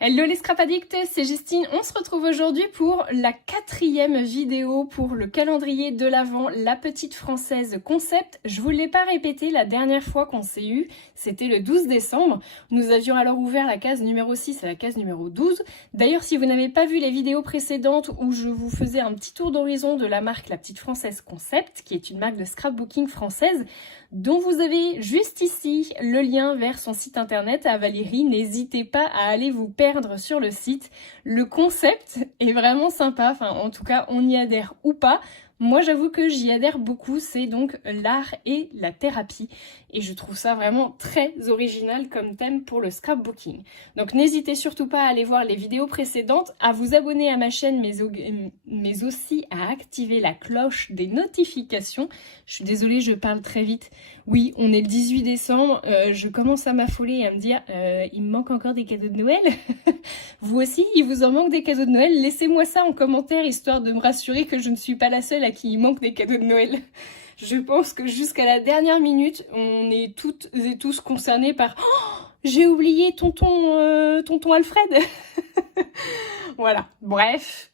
Hello les scrap addicts, c'est Justine. On se retrouve aujourd'hui pour la 4e vidéo pour le calendrier de l'Avent, la petite française concept. Je vous l'ai pas répété la dernière fois qu'on s'est eu, c'était le 12 décembre. Nous avions alors ouvert la case numéro 6 et la case numéro 12. D'ailleurs, si vous n'avez pas vu les vidéos précédentes où je vous faisais un petit tour d'horizon de la marque La Petite Française Concept, qui est une marque de scrapbooking française, dont vous avez juste ici le lien vers son site internet à Valérie. N'hésitez pas à aller vous perdre sur le site. Le concept est vraiment sympa, enfin en tout cas on y adhère ou pas. Moi j'avoue que j'y adhère beaucoup, c'est donc l'art et la thérapie et je trouve ça vraiment très original comme thème pour le scrapbooking. Donc n'hésitez surtout pas à aller voir les vidéos précédentes, à vous abonner à ma chaîne mais aussi à activer la cloche des notifications. Je suis désolée, je parle très vite. Oui, on est le 18 décembre, je commence à m'affoler et à me dire il me manque encore des cadeaux de Noël. Vous aussi, il vous en manque des cadeaux de Noël? Laissez-moi ça en commentaire, histoire de me rassurer que je ne suis pas la seule à qui il manque des cadeaux de Noël. Je pense que jusqu'à la dernière minute, on est toutes et tous concernés par oh, j'ai oublié tonton Alfred. Voilà, bref.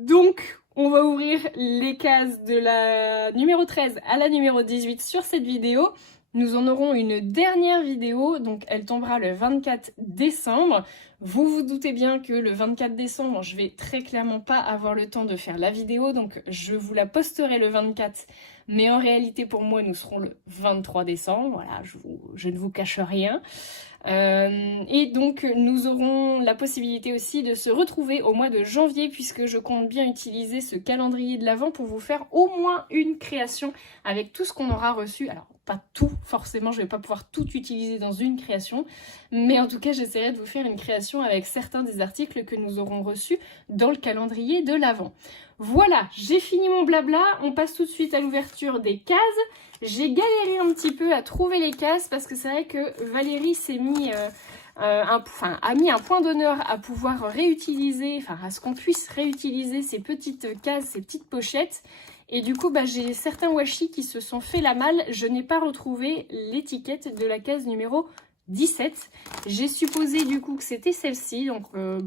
Donc, on va ouvrir les cases de la numéro 13 à la numéro 18 sur cette vidéo. Nous en aurons une dernière vidéo, donc elle tombera le 24 décembre. Vous vous doutez bien que le 24 décembre, je vais très clairement pas avoir le temps de faire la vidéo, donc je vous la posterai le 24. Mais en réalité, pour moi, nous serons le 23 décembre. Voilà, je ne vous cache rien. Et donc nous aurons la possibilité aussi de se retrouver au mois de janvier, puisque je compte bien utiliser ce calendrier de l'Avent pour vous faire au moins une création avec tout ce qu'on aura reçu. Alors pas tout forcément, je vais pas pouvoir tout utiliser dans une création, mais en tout cas j'essaierai de vous faire une création avec certains des articles que nous aurons reçus dans le calendrier de l'Avent. Voilà, j'ai fini mon blabla, on passe tout de suite à l'ouverture des cases. J'ai galéré un petit peu à trouver les cases parce que c'est vrai que Valérie s'est mis a mis un point d'honneur à pouvoir réutiliser, enfin à ce qu'on puisse réutiliser ces petites cases, ces petites pochettes. Et du coup, j'ai certains washi qui se sont fait la malle. Je n'ai pas retrouvé l'étiquette de la case numéro 17. J'ai supposé du coup que c'était celle-ci, donc on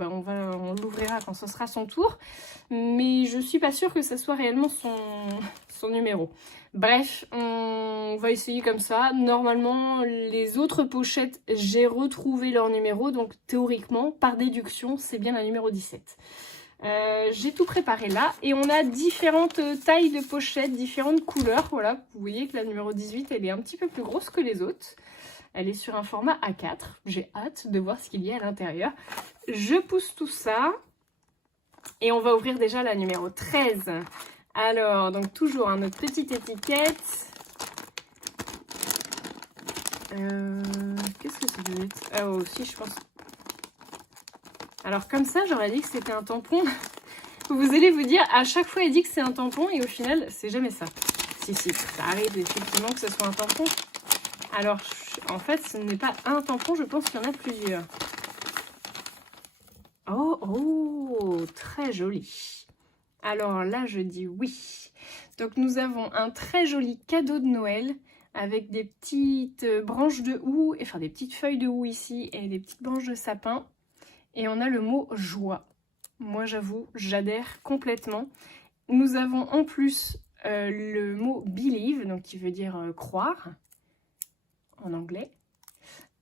l'ouvrira quand ce sera son tour. Mais je suis pas sûre que ce soit réellement son numéro. Bref, on va essayer comme ça. Normalement, les autres pochettes, j'ai retrouvé leur numéro, donc théoriquement, par déduction, c'est bien la numéro 17. J'ai tout préparé là et on a différentes tailles de pochettes, différentes couleurs. Voilà, vous voyez que la numéro 18, elle est un petit peu plus grosse que les autres. Elle est sur un format A4. J'ai hâte de voir ce qu'il y a à l'intérieur. Je pousse tout ça et on va ouvrir déjà la numéro 13. Alors, donc toujours notre petite étiquette. Qu'est-ce que ça doit être? Ah, aussi, je pense. Alors comme ça, j'aurais dit que c'était un tampon. Vous allez vous dire, à chaque fois, il dit que c'est un tampon et au final, c'est jamais ça. Si, ça arrive effectivement que ce soit un tampon. Alors, en fait, ce n'est pas un tampon, je pense qu'il y en a plusieurs. Oh, très joli. Alors là, je dis oui. Donc nous avons un très joli cadeau de Noël avec des petites branches de houx, enfin des petites feuilles de houx ici et des petites branches de sapin. Et on a le mot joie. Moi j'avoue, j'adhère complètement. Nous avons en plus le mot believe, donc qui veut dire croire en anglais.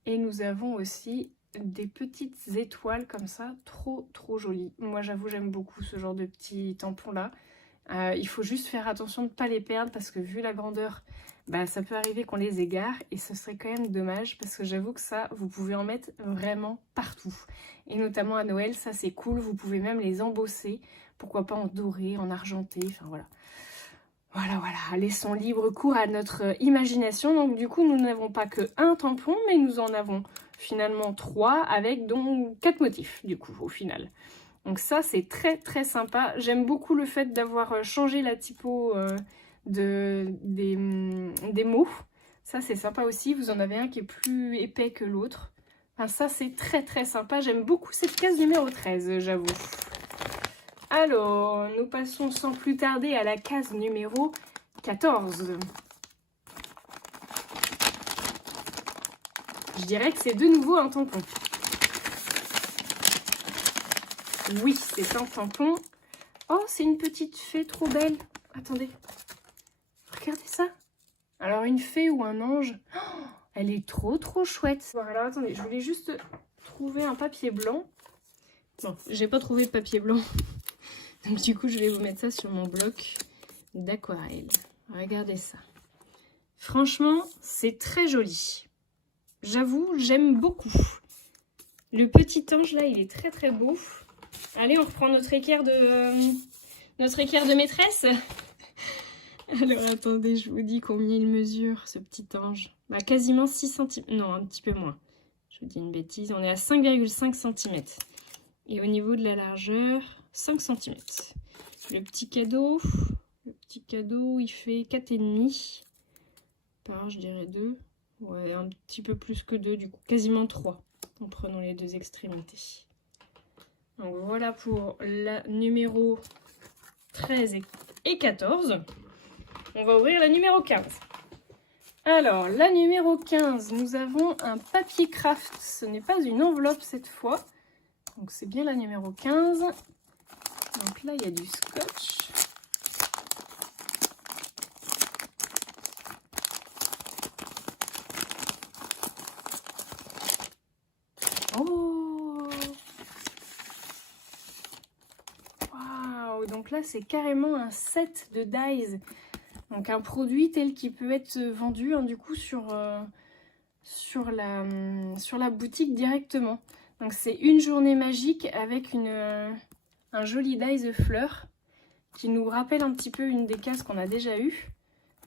Et nous avons aussi des petites étoiles comme ça, trop jolies. Moi j'avoue, j'aime beaucoup ce genre de petits tampons là. Il faut juste faire attention de ne pas les perdre parce que vu la grandeur, ça peut arriver qu'on les égare et ce serait quand même dommage parce que j'avoue que ça, vous pouvez en mettre vraiment partout. Et notamment à Noël, ça c'est cool, vous pouvez même les embosser, pourquoi pas en doré, en argenté, enfin voilà. Voilà, laissons libre cours à notre imagination. Donc du coup, nous n'avons pas que un tampon, mais nous en avons finalement 3 avec donc 4 motifs du coup au final. Donc ça, c'est très sympa. J'aime beaucoup le fait d'avoir changé la typo des mots. Ça, c'est sympa aussi. Vous en avez un qui est plus épais que l'autre. Enfin, ça, c'est très sympa. J'aime beaucoup cette case numéro 13, j'avoue. Alors, nous passons sans plus tarder à la case numéro 14. Je dirais que c'est de nouveau un tampon. Oui, c'est un tampon. Oh, c'est une petite fée trop belle. Attendez, regardez ça. Alors, une fée ou un ange, oh, elle est trop chouette. Bon, alors attendez, je voulais juste trouver un papier blanc. Bon, j'ai pas trouvé de papier blanc. Donc du coup, je vais vous mettre ça sur mon bloc d'aquarelle. Regardez ça. Franchement, c'est très joli. J'avoue, j'aime beaucoup. Le petit ange là, il est très beau. Allez, on reprend notre équerre de maîtresse. Alors attendez, je vous dis combien il mesure ce petit ange. Bah, quasiment 6 cm. Non, un petit peu moins. Je vous dis une bêtise. On est à 5,5 cm. Et au niveau de la largeur, 5 cm. Le petit cadeau, il fait 4,5 par, je dirais 2. Ouais, un petit peu plus que 2, du coup, quasiment 3, en prenant les deux extrémités. Donc voilà pour la numéro 13 et 14. On va ouvrir la numéro 15. Alors, la numéro 15, nous avons un papier craft. Ce n'est pas une enveloppe cette fois. Donc c'est bien la numéro 15. Donc là, il y a du scotch. Oh! Waouh! Donc là, c'est carrément un set de dies. Donc un produit tel qu'il peut être vendu, hein, du coup, sur la boutique directement. Donc c'est une journée magique avec un joli dies de fleurs qui nous rappelle un petit peu une des cases qu'on a déjà eues.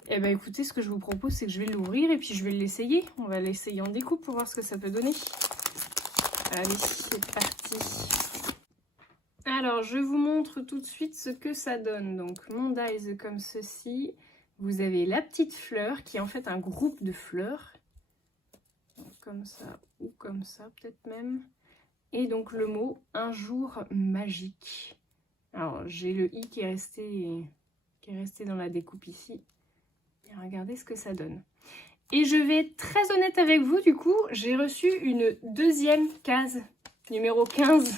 Et ben écoutez, ce que je vous propose, c'est que je vais l'ouvrir et puis je vais l'essayer. On va l'essayer en découpe pour voir ce que ça peut donner. Allez, c'est parti. Alors, je vous montre tout de suite ce que ça donne. Donc, mon dies comme ceci. Vous avez la petite fleur qui est en fait un groupe de fleurs. Donc, comme ça ou comme ça, peut-être même. Et donc, le mot « un jour magique ». Alors, j'ai le « i » qui est resté dans la découpe ici. Et regardez ce que ça donne. Et je vais être très honnête avec vous, du coup, j'ai reçu une deuxième case, numéro 15,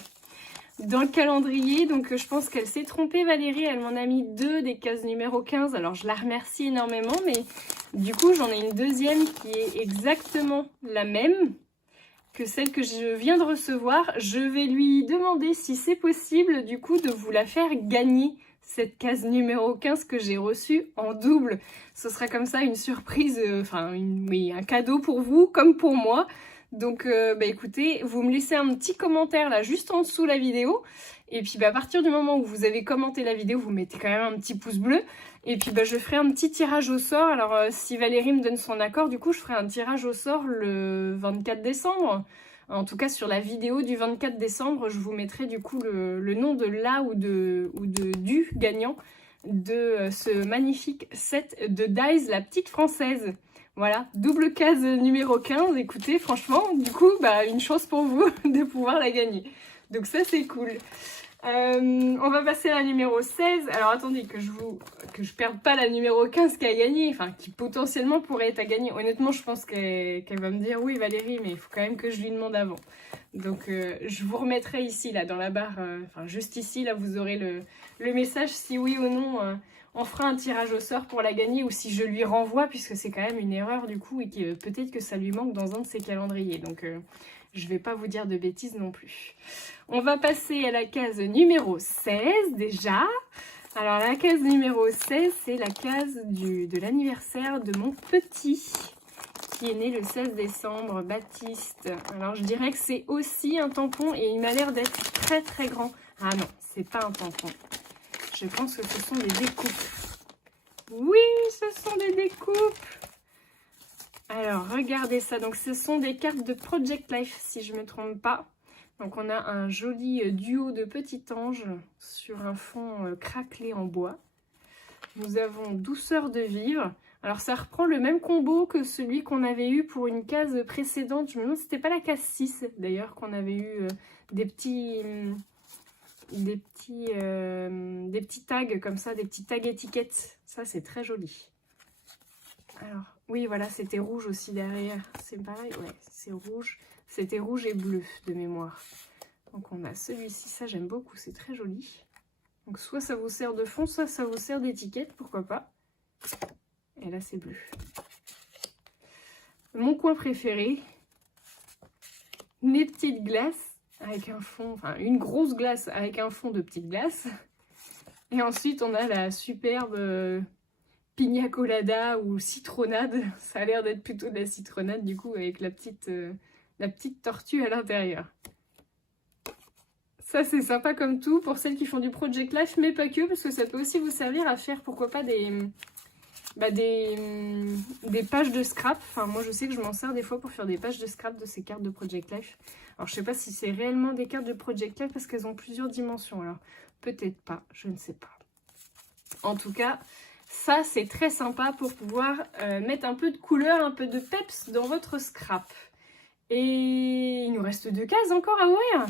dans le calendrier. Donc je pense qu'elle s'est trompée, Valérie, elle m'en a mis 2 des cases numéro 15. Alors je la remercie énormément, mais du coup j'en ai une deuxième qui est exactement la même que celle que je viens de recevoir. Je vais lui demander si c'est possible, du coup, de vous la faire gagner, cette case numéro 15 que j'ai reçue en double. Ce sera comme ça une surprise, oui, un cadeau pour vous comme pour moi. Donc bah écoutez, vous me laissez un petit commentaire là juste en dessous la vidéo. Et puis bah, à partir du moment où vous avez commenté la vidéo, vous mettez quand même un petit pouce bleu. Et puis bah, je ferai un petit tirage au sort. Alors si Valérie me donne son accord, du coup je ferai un tirage au sort le 24 décembre. En tout cas sur la vidéo du 24 décembre, je vous mettrai du coup le nom de la ou du gagnant de ce magnifique set de dies, la petite française. Voilà, double case numéro 15, écoutez, franchement, du coup, bah, une chance pour vous de pouvoir la gagner. Donc ça, c'est cool. On va passer à la numéro 16. Alors attendez, que je perde pas la numéro 15 qui a gagné, enfin, qui potentiellement pourrait être à gagner. Honnêtement, je pense qu'elle va me dire, oui Valérie, mais il faut quand même que je lui demande avant. Donc je vous remettrai ici, là, dans la barre, enfin, juste ici, là, vous aurez le message si oui ou non... on fera un tirage au sort pour la gagner ou si je lui renvoie, puisque c'est quand même une erreur du coup et que peut-être que ça lui manque dans un de ses calendriers. Donc je vais pas vous dire de bêtises non plus. On va passer à la case numéro 16 déjà. Alors la case numéro 16, c'est la case de l'anniversaire de mon petit qui est né le 16 décembre, Baptiste. Alors je dirais que c'est aussi un tampon et il m'a l'air d'être très grand. Ah non, c'est pas un tampon. Je pense que ce sont des découpes. Oui, ce sont des découpes. Alors, regardez ça. Donc, ce sont des cartes de Project Life, si je ne me trompe pas. Donc, on a un joli duo de petits anges sur un fond craquelé en bois. Nous avons Douceur de vivre. Alors, ça reprend le même combo que celui qu'on avait eu pour une case précédente. Je me demande si c'était pas la case 6, d'ailleurs, qu'on avait eu des petits tags comme ça, des petits tags étiquettes. Ça, c'est très joli. Alors, oui, voilà, c'était rouge aussi derrière. C'est pareil, ouais, c'est rouge. C'était rouge et bleu de mémoire. Donc on a celui-ci, ça j'aime beaucoup, c'est très joli. Donc soit ça vous sert de fond, soit ça vous sert d'étiquette, pourquoi pas. Et là c'est bleu. Mon coin préféré, mes petites glaces avec un fond, enfin une grosse glace avec un fond de petites glaces. Et ensuite on a la superbe pina colada ou citronnade. Ça a l'air d'être plutôt de la citronnade du coup avec la petite tortue à l'intérieur. Ça c'est sympa comme tout pour celles qui font du Project Life, mais pas que, parce que ça peut aussi vous servir à faire pourquoi pas des pages de scrap. Enfin moi je sais que je m'en sers des fois pour faire des pages de scrap de ces cartes de Project Life. Alors je sais pas si c'est réellement des cartes de Project Life parce qu'elles ont plusieurs dimensions, alors peut-être pas, je ne sais pas. En tout cas, ça c'est très sympa pour pouvoir mettre un peu de couleur, un peu de peps dans votre scrap. Et il nous reste 2 cases encore à ouvrir.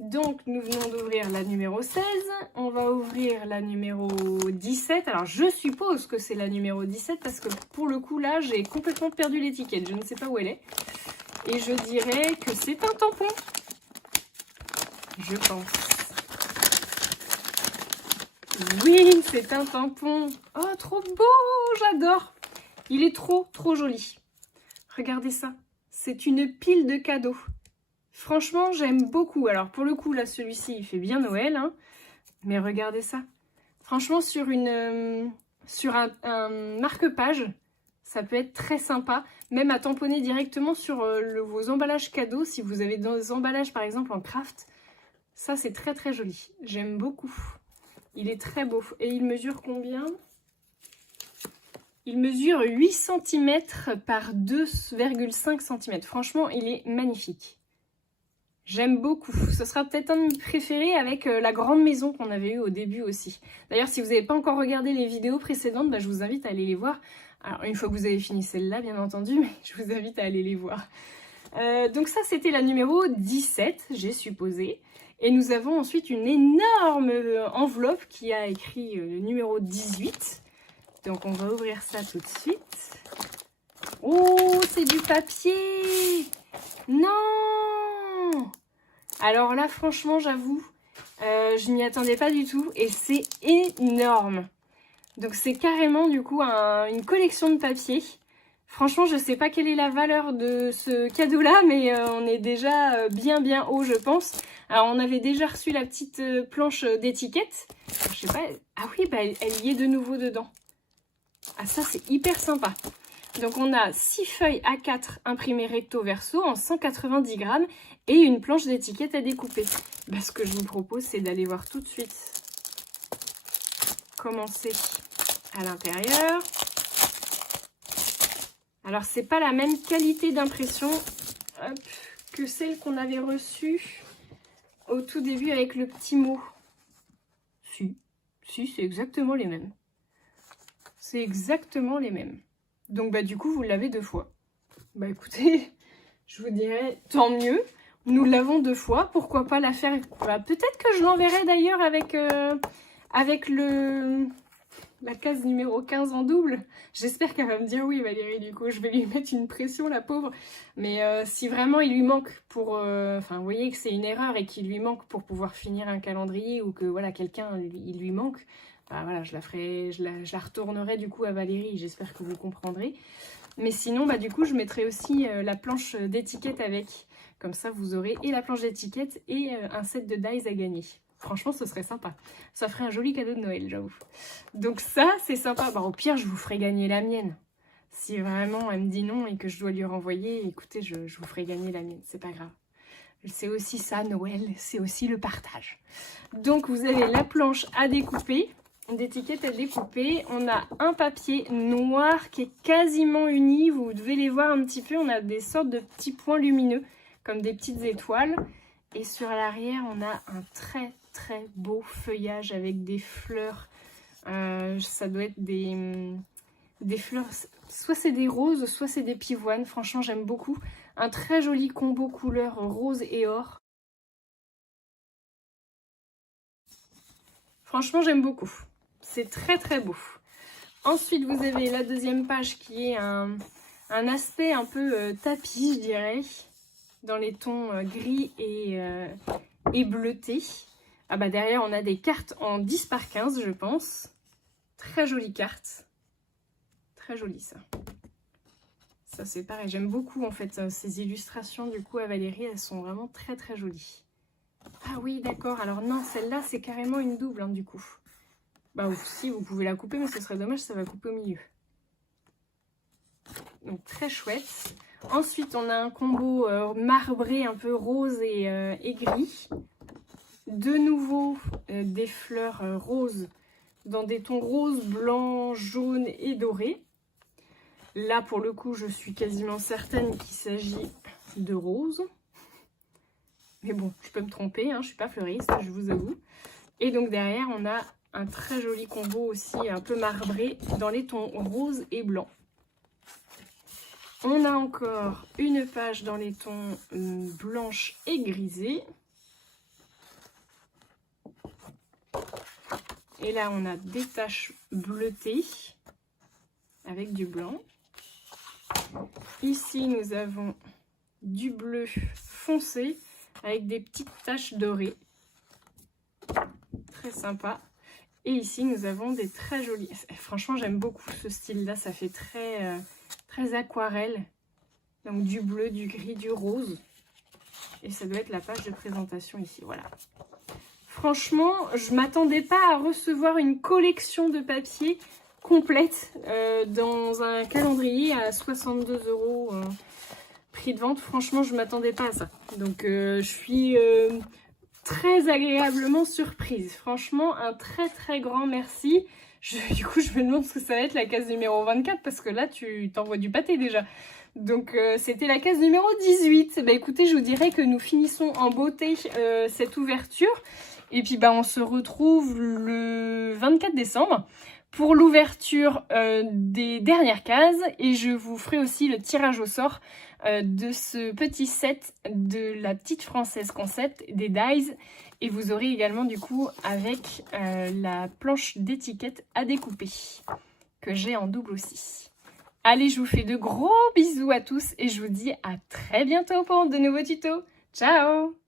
Donc nous venons d'ouvrir la numéro 16, on va ouvrir la numéro 17. Alors je suppose que c'est la numéro 17 parce que pour le coup là j'ai complètement perdu l'étiquette, je ne sais pas où elle est. Et je dirais que c'est un tampon, je pense. Oui, c'est un tampon. Oh, trop beau, j'adore. Il est trop joli. Regardez ça, c'est une pile de cadeaux. Franchement, j'aime beaucoup. Alors, pour le coup, là, celui-ci, il fait bien Noël, hein. Mais regardez ça. Franchement, sur un marque-page, ça peut être très sympa. Même à tamponner directement sur vos emballages cadeaux. Si vous avez des emballages, par exemple, en craft. Ça, c'est très joli. J'aime beaucoup. Il est très beau. Et il mesure combien? Il mesure 8 cm par 2,5 cm. Franchement, il est magnifique. J'aime beaucoup. Ce sera peut-être un de mes préférés avec la grande maison qu'on avait eue au début aussi. D'ailleurs, si vous n'avez pas encore regardé les vidéos précédentes, je vous invite à aller les voir. Alors, une fois que vous avez fini celle-là, bien entendu, mais je vous invite à aller les voir. Donc ça, c'était la numéro 17, j'ai supposé. Et nous avons ensuite une énorme enveloppe qui a écrit le numéro 18. Donc on va ouvrir ça tout de suite. Oh, c'est du papier! Non! Alors là, franchement, j'avoue, je m'y attendais pas du tout et c'est énorme. Donc c'est carrément du coup une collection de papiers. Franchement, je sais pas quelle est la valeur de ce cadeau-là, mais on est déjà bien haut, je pense. Alors, on avait déjà reçu la petite planche d'étiquette. Je sais pas... Ah oui, elle y est de nouveau dedans. Ah, ça, c'est hyper sympa. Donc, on a 6 feuilles A4 imprimées recto verso en 190 grammes et une planche d'étiquette à découper. Ce que je vous propose, c'est d'aller voir tout de suite comment c'est à l'intérieur. Alors, c'est pas la même qualité d'impression que celle qu'on avait reçue au tout début avec le petit mot. Si, c'est exactement les mêmes. C'est exactement les mêmes. Donc, du coup, vous l'avez 2 fois. Écoutez, je vous dirais, tant mieux. Nous l'avons 2 fois. Pourquoi pas la faire... peut-être que je l'enverrai d'ailleurs avec la case numéro 15 en double. J'espère qu'elle va me dire oui, Valérie, du coup, je vais lui mettre une pression, la pauvre. Mais si vraiment il lui manque pour... vous voyez que c'est une erreur et qu'il lui manque pour pouvoir finir un calendrier ou que, voilà, quelqu'un, il lui manque, voilà, je la retournerai du coup à Valérie. J'espère que vous comprendrez. Mais sinon, du coup, je mettrai aussi la planche d'étiquette avec. Comme ça, vous aurez et la planche d'étiquette et un set de dies à gagner. Franchement, ce serait sympa. Ça ferait un joli cadeau de Noël, j'avoue. Donc ça, c'est sympa. Au pire, je vous ferai gagner la mienne. Si vraiment elle me dit non et que je dois lui renvoyer, écoutez, je vous ferai gagner la mienne. C'est pas grave. C'est aussi ça, Noël. C'est aussi le partage. Donc, vous avez la planche à découper. D'étiquette à découper. On a un papier noir qui est quasiment uni. Vous devez les voir un petit peu. On a des sortes de petits points lumineux, comme des petites étoiles. Et sur l'arrière, on a un très beau feuillage avec des fleurs. Ça doit être des fleurs, soit c'est des roses, soit c'est des pivoines. Franchement, j'aime beaucoup. Un très joli combo couleur rose et or. Franchement, j'aime beaucoup. C'est très beau. Ensuite, vous avez la deuxième page qui est un aspect un peu tapis, je dirais, dans les tons gris et bleuté. Ah bah derrière on a des cartes en 10 par 15 je pense. Très jolie carte. Très jolie ça. Ça c'est pareil, j'aime beaucoup en fait ces illustrations du coup à Valérie, elles sont vraiment très très jolies. Ah oui d'accord, alors non celle-là c'est carrément une double hein, du coup. Bah si vous pouvez la couper mais ce serait dommage, ça va couper au milieu. Donc très chouette. Ensuite on a un combo marbré un peu rose et gris. De nouveau des fleurs roses dans des tons roses, blancs, jaunes et dorés. Là pour le coup je suis quasiment certaine qu'il s'agit de rose. Mais bon, je peux me tromper, hein, je ne suis pas fleuriste, je vous avoue. Et donc derrière on a un très joli combo aussi un peu marbré dans les tons rose et blanc. On a encore une page dans les tons blanche et grisé. Et là, on a des taches bleutées avec du blanc. Ici, nous avons du bleu foncé avec des petites taches dorées. Très sympa. Et ici, nous avons des très jolis... Franchement, j'aime beaucoup ce style-là. Ça fait très aquarelle. Donc du bleu, du gris, du rose. Et ça doit être la page de présentation ici. Voilà. Franchement, je ne m'attendais pas à recevoir une collection de papier complète dans un calendrier à 62 € prix de vente. Franchement, je ne m'attendais pas à ça. Donc, je suis très agréablement surprise. Franchement, un très grand merci. Du coup, je me demande ce que ça va être la case numéro 24 parce que là, tu t'envoies du pâté déjà. Donc, c'était la case numéro 18. Bah, écoutez, je vous dirais que nous finissons en beauté cette ouverture. Et puis, bah, on se retrouve le 24 décembre pour l'ouverture des dernières cases. Et je vous ferai aussi le tirage au sort de ce petit set de la petite française concept des dies. Et vous aurez également du coup avec la planche d'étiquette à découper que j'ai en double aussi. Allez, je vous fais de gros bisous à tous et je vous dis à très bientôt pour de nouveaux tutos. Ciao!